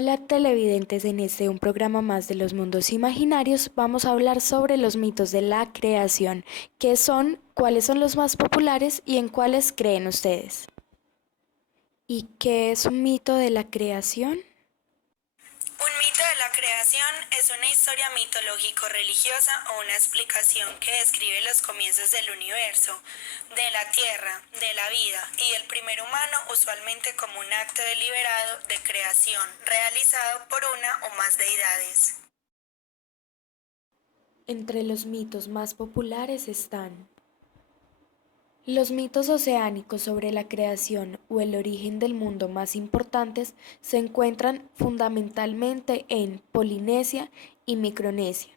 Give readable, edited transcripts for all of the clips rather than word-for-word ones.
Hola televidentes, en un programa más de los mundos imaginarios vamos a hablar sobre los mitos de la creación, qué son, cuáles son los más populares y en cuáles creen ustedes. ¿Y qué es un mito de la creación? Un mito de la creación es una historia mitológico-religiosa o una explicación que describe los comienzos del universo, de la tierra, de la vida y del primer humano, usualmente como un acto deliberado de creación realizado por una o más deidades. Entre los mitos más populares están los mitos oceánicos sobre la creación o el origen del mundo más importantes se encuentran fundamentalmente en Polinesia y Micronesia,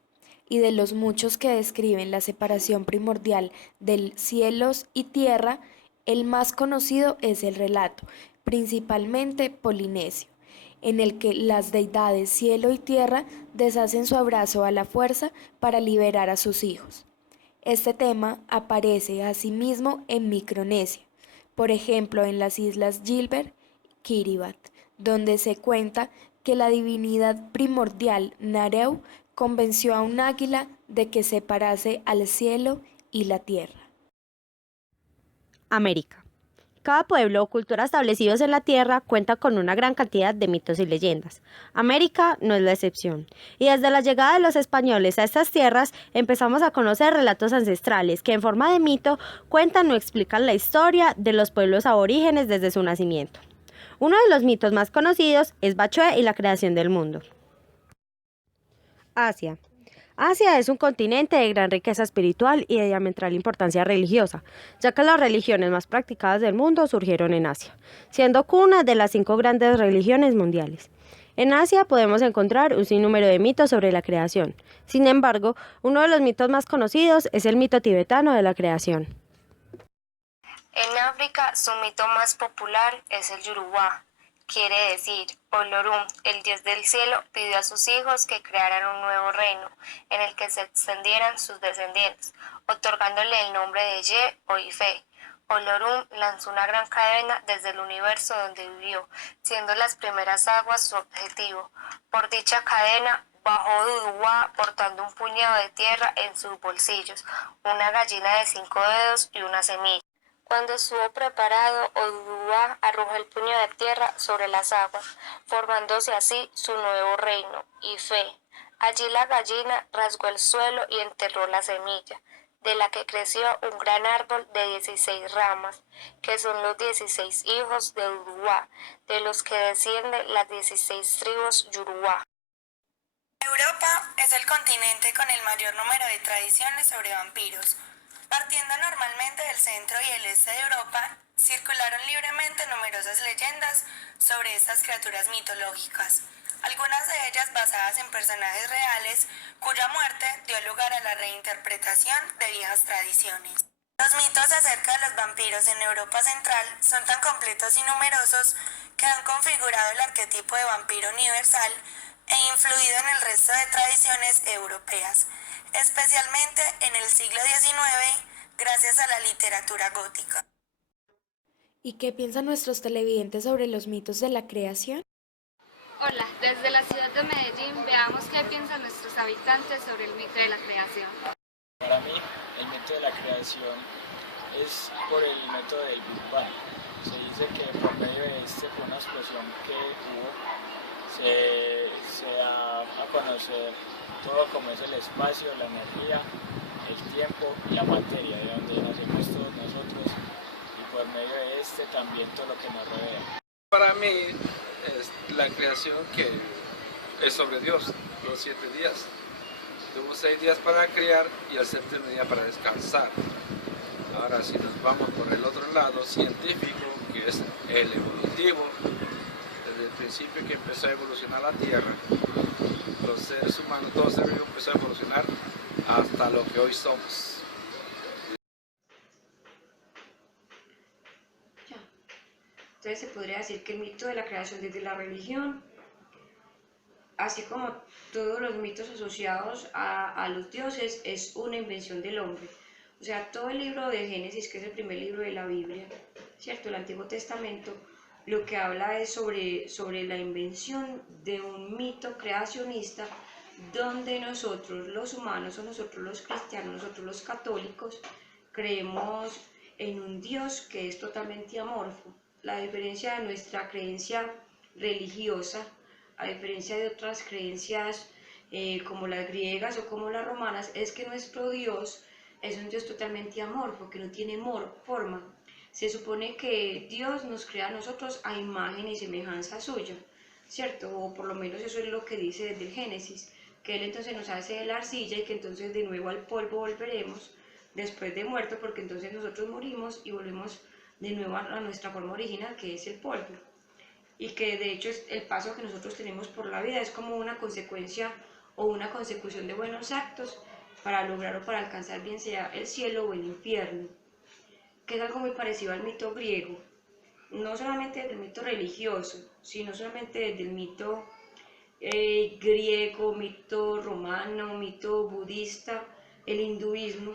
y de los muchos que describen la separación primordial del cielos y tierra, el más conocido es el relato, principalmente polinesio, en el que las deidades cielo y tierra deshacen su abrazo a la fuerza para liberar a sus hijos. Este tema aparece asimismo en Micronesia, por ejemplo en las islas Gilbert y Kiribati, donde se cuenta que la divinidad primordial Nareu convenció a un águila de que separase al cielo y la tierra. América. Cada pueblo o cultura establecidos en la Tierra cuenta con una gran cantidad de mitos y leyendas. América no es la excepción. Y desde la llegada de los españoles a estas tierras empezamos a conocer relatos ancestrales que en forma de mito cuentan o explican la historia de los pueblos aborígenes desde su nacimiento. Uno de los mitos más conocidos es Bachué y la creación del mundo. Asia. Asia es un continente de gran riqueza espiritual y de diametral importancia religiosa, ya que las religiones más practicadas del mundo surgieron en Asia, siendo cuna de las 5 grandes religiones mundiales. En Asia podemos encontrar un sinnúmero de mitos sobre la creación. Sin embargo, uno de los mitos más conocidos es el mito tibetano de la creación. En África, su mito más popular es el Yoruba. Quiere decir, Olorum, el dios del cielo, pidió a sus hijos que crearan un nuevo reino, en el que se extendieran sus descendientes, otorgándole el nombre de Ye o Ife. Olorum lanzó una gran cadena desde el universo donde vivió, siendo las primeras aguas su objetivo. Por dicha cadena, bajó Duduwa portando un puñado de tierra en sus bolsillos, una gallina de 5 dedos y una semilla. Cuando estuvo preparado, Oduduwa arrojó el puño de tierra sobre las aguas, formándose así su nuevo reino, Ife. Allí la gallina rasgó el suelo y enterró la semilla, de la que creció un gran árbol de 16 ramas, que son los 16 hijos de Oduduwa, de los que descienden las 16 tribus Yoruba. Europa es el continente con el mayor número de tradiciones sobre vampiros. Partiendo normalmente del centro y el este de Europa, circularon libremente numerosas leyendas sobre estas criaturas mitológicas, algunas de ellas basadas en personajes reales cuya muerte dio lugar a la reinterpretación de viejas tradiciones. Los mitos acerca de los vampiros en Europa Central son tan completos y numerosos que han configurado el arquetipo de vampiro universal e influido en el resto de tradiciones europeas, especialmente en el siglo XIX, gracias a la literatura gótica. ¿Y qué piensan nuestros televidentes sobre los mitos de la creación? Hola, desde la ciudad de Medellín veamos qué piensan nuestros habitantes sobre el mito de la creación. Para mí, el mito de la creación es por el método del Big Bang. Se dice que por medio de por una explosión que hubo, se da a conocer todo como es el espacio, la energía, el tiempo y la materia, de donde nacemos todos nosotros, y por medio de también todo lo que nos rodea. Para mí es la creación que es sobre Dios, los 7 días. Tuvo 6 días para crear y el 7º día para descansar. Ahora si nos vamos por el otro lado científico, que es el evolutivo, desde el principio que empezó a evolucionar la Tierra, los seres humanos, todo ser vivo empezó a evolucionar hasta lo que hoy somos. Entonces se podría decir que el mito de la creación desde la religión, así como todos los mitos asociados a los dioses, es una invención del hombre. O sea, todo el libro de Génesis, que es el primer libro de la Biblia, ¿cierto? El Antiguo Testamento, lo que habla es sobre la invención de un mito creacionista donde nosotros los humanos o nosotros los cristianos, nosotros los católicos, creemos en un Dios que es totalmente amorfo. La diferencia de nuestra creencia religiosa, a diferencia de otras creencias como las griegas o como las romanas, es que nuestro Dios es un Dios totalmente amorfo, que no tiene forma. Se supone que Dios nos crea a nosotros a imagen y semejanza suya, ¿cierto? O por lo menos eso es lo que dice desde el Génesis, que Él entonces nos hace de la arcilla y que entonces de nuevo al polvo volveremos después de muerto, porque entonces nosotros morimos y volvemos de nuevo a nuestra forma original, que es el polvo. Y que de hecho el paso que nosotros tenemos por la vida es como una consecuencia o una consecución de buenos actos para lograr o para alcanzar bien sea el cielo o el infierno, que es algo muy parecido al mito griego, no solamente del mito religioso, sino solamente del mito griego, mito romano, mito budista, el hinduismo.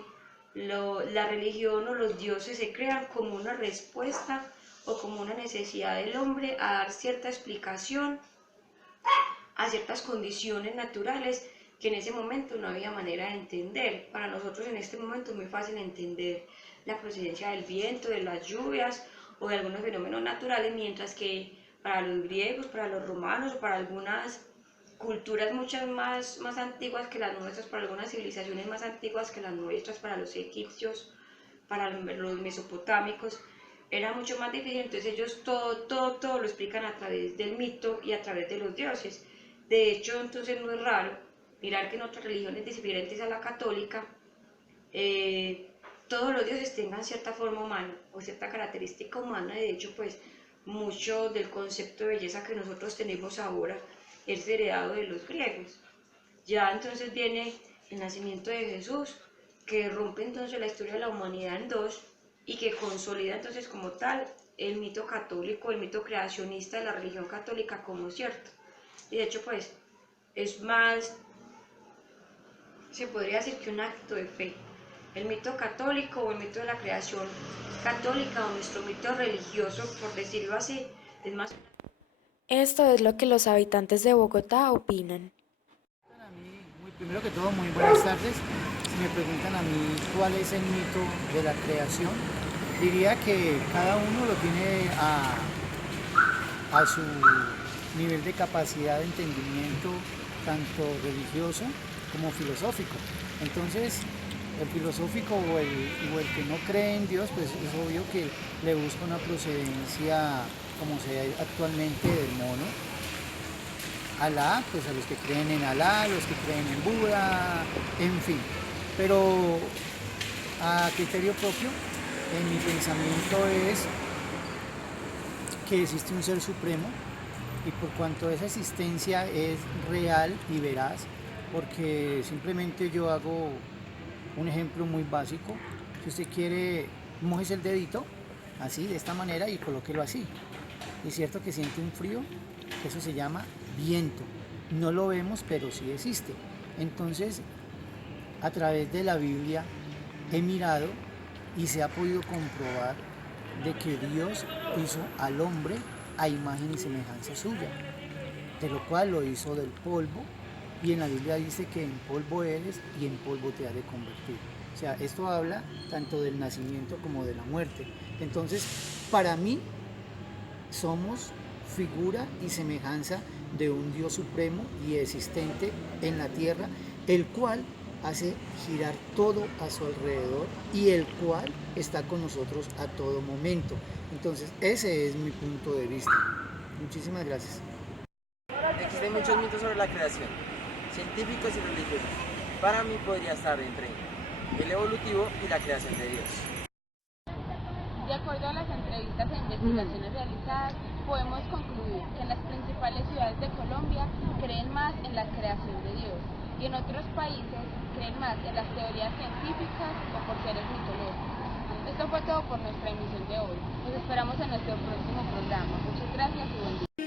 La religión o los dioses se crean como una respuesta o como una necesidad del hombre a dar cierta explicación a ciertas condiciones naturales que en ese momento no había manera de entender. Para nosotros en este momento es muy fácil entender la procedencia del viento, de las lluvias o de algunos fenómenos naturales, mientras que para los griegos, para los romanos o para algunas culturas muchas más antiguas que las nuestras, para algunas civilizaciones más antiguas que las nuestras, para los egipcios, para los mesopotámicos, era mucho más difícil. Entonces ellos todo lo explican a través del mito y a través de los dioses. De hecho, entonces no es raro mirar que en otras religiones diferentes a la católica, todos los dioses tengan cierta forma humana o cierta característica humana. De hecho, pues mucho del concepto de belleza que nosotros tenemos ahora es heredado de los griegos. Ya entonces viene el nacimiento de Jesús, que rompe entonces la historia de la humanidad en dos y que consolida entonces como tal el mito católico, el mito creacionista de la religión católica como cierto. Y de hecho pues es más, se podría decir que un acto de fe. El mito católico o el mito de la creación católica o nuestro mito religioso, por decirlo así, es más... Esto es lo que los habitantes de Bogotá opinan. A mí, primero que todo, muy buenas tardes. Si me preguntan a mí cuál es el mito de la creación, diría que cada uno lo tiene a su nivel de capacidad de entendimiento, tanto religioso como filosófico. Entonces, el filosófico o el que no cree en Dios, pues es obvio que le busca una procedencia, como se ve actualmente, del mono. Alá, pues a los que creen en Alá, los que creen en Buda, en fin. Pero a criterio propio, en mi pensamiento es que existe un ser supremo, y por cuanto esa existencia es real y veraz, porque simplemente yo hago un ejemplo muy básico. Si usted quiere, mojes el dedito, así, de esta manera, y colóquelo así. Es cierto que siente un frío, eso se llama viento. No lo vemos, pero sí existe. Entonces, a través de la Biblia he mirado y se ha podido comprobar de que Dios hizo al hombre a imagen y semejanza suya, de lo cual lo hizo del polvo, y en la Biblia dice que en polvo eres y en polvo te has de convertir. O sea, esto habla tanto del nacimiento como de la muerte. Entonces, para mí, somos figura y semejanza de un Dios supremo y existente en la tierra, el cual hace girar todo a su alrededor y el cual está con nosotros a todo momento. Entonces, ese es mi punto de vista. Muchísimas gracias. Existen muchos mitos sobre la creación, científicos y religiosos. Para mí podría estar entre el evolutivo y la creación de Dios. De acuerdo a las entrevistas e investigaciones realizadas, podemos concluir que en las principales ciudades de Colombia creen más en la creación de Dios y en otros países creen más en las teorías científicas o por seres mitológicos. Esto fue todo por nuestra emisión de hoy. Nos esperamos en nuestro próximo programa. Muchas gracias y buen día.